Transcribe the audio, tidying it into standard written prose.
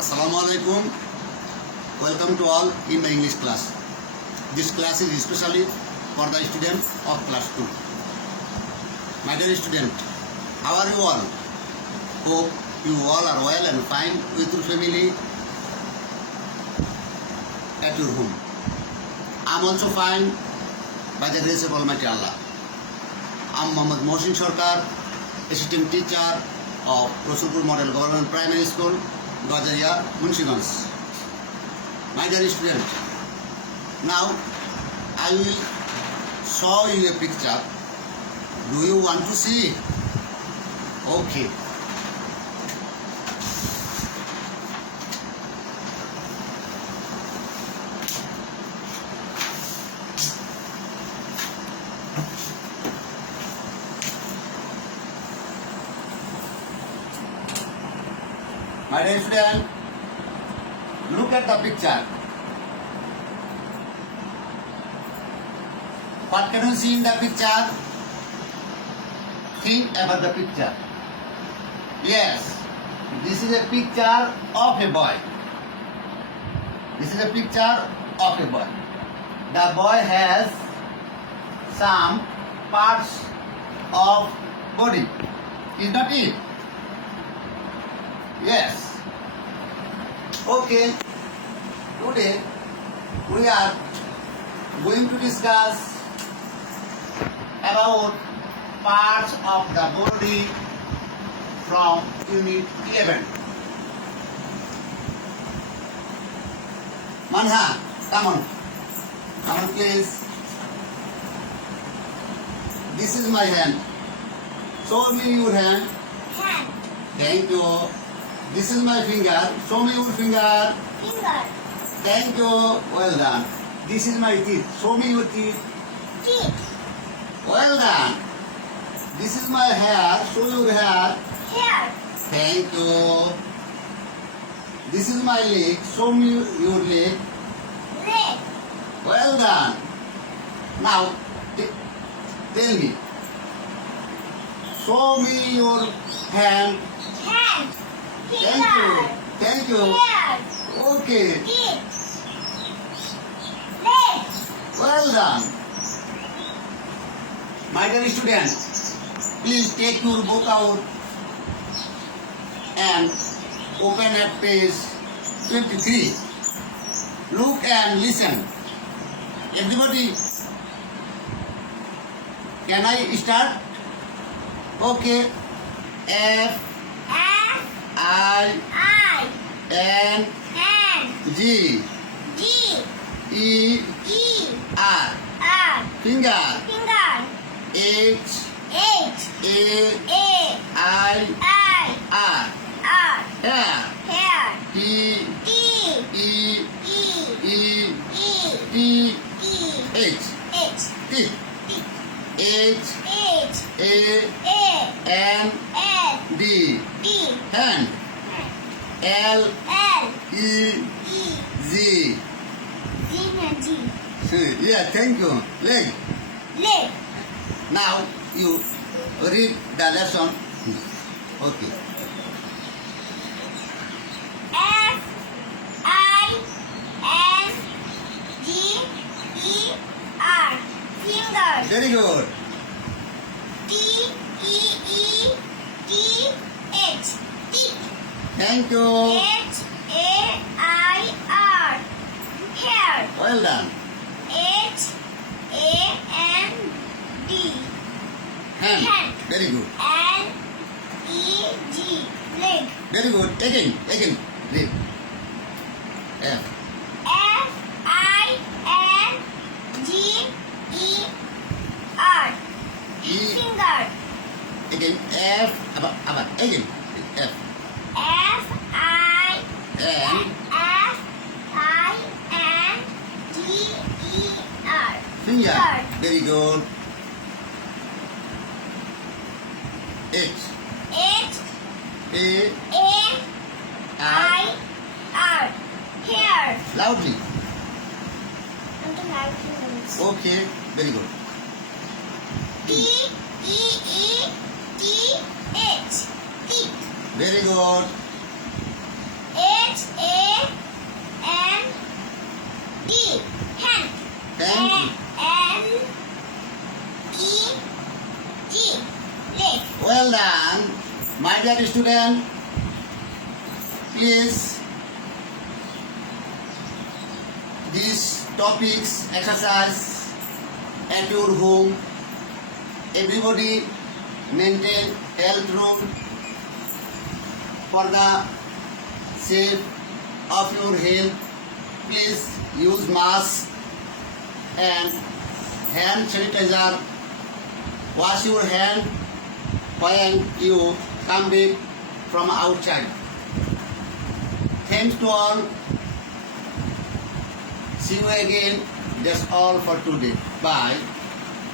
Assalamualaikum. Welcome to all in the English class. This class is especially for the students of class 2. My dear student, how are you all? Hope you all are well and fine with your family at your home. I am also fine by the grace of Almighty Allah. I am Muhammad Mohsin Sarkar, assistant teacher of Rasulpur Model Government Primary School, Gajaria, Munshiganj. My dear student, now I will show you a picture. Do you want to see? Okay. My dear student, look at the picture. What can you see in the picture? Think about the picture. Yes, this is a picture of a boy. This is a picture of a boy. The boy has some parts of body. Is not it? Yes. Okay. Today we are going to discuss about parts of the body from Unit 11. Manha, come on. Come on, please. This is my hand. Show me your hand. Hand. Thank you. This is my finger. Show me your finger. Finger. Thank you. Well done. This is my teeth. Show me your teeth. Teeth. Well done. This is my hair. Show your hair. Hair. Thank you. This is my leg. Show me your leg. Leg. Well done. Now, tell me. Show me your hand. Hand. Thank Finger. you. Thank you. Hair. Okay. Teeth. Leg. Well done. My dear student, please take your book out and open at page 23. Look and listen. Everybody, can I start? Okay. F F. I I. N Hand. G G. E E. R. R. Finger. Finger. H H. A A. I I. R. R. Hair. Hair. T T. E E. E E. T E. H. H. Teeth. H H. A A. N N. D. D. Hand. L L. E E. Z. G. Yeah, thank you. Leg. Leg. Now you read the lesson. Okay. F. I. N. G. E. R. Finger. Very good. T. E. E. T. H. Teeth. Thank you. H. A. I. R. Hair. Well done. H. A. N. D. Hand. Hand. Very good. L. E. G. Leg. Very good. Again. Read. F. F. I. N. G. E. R. E. Finger. Again. F. About. Again. F. F. I. N. F. I. N. G. E. R. Finger. Third. Very good. H. H. A. A. R. I. R. Hair. Loudly. Okay. Okay. Very good. T. E. E. T. H. Teeth. Very good. H-A-N-D. Hand. Thank you. L-E-G. Leg. Well done. My dear student, please these topics exercise at your home. Everybody maintain health rule for the sake of your health. Please use mask and hand sanitizer. Wash your hand when you come back from outside. Thanks to all. See you again. That's all for today. Bye.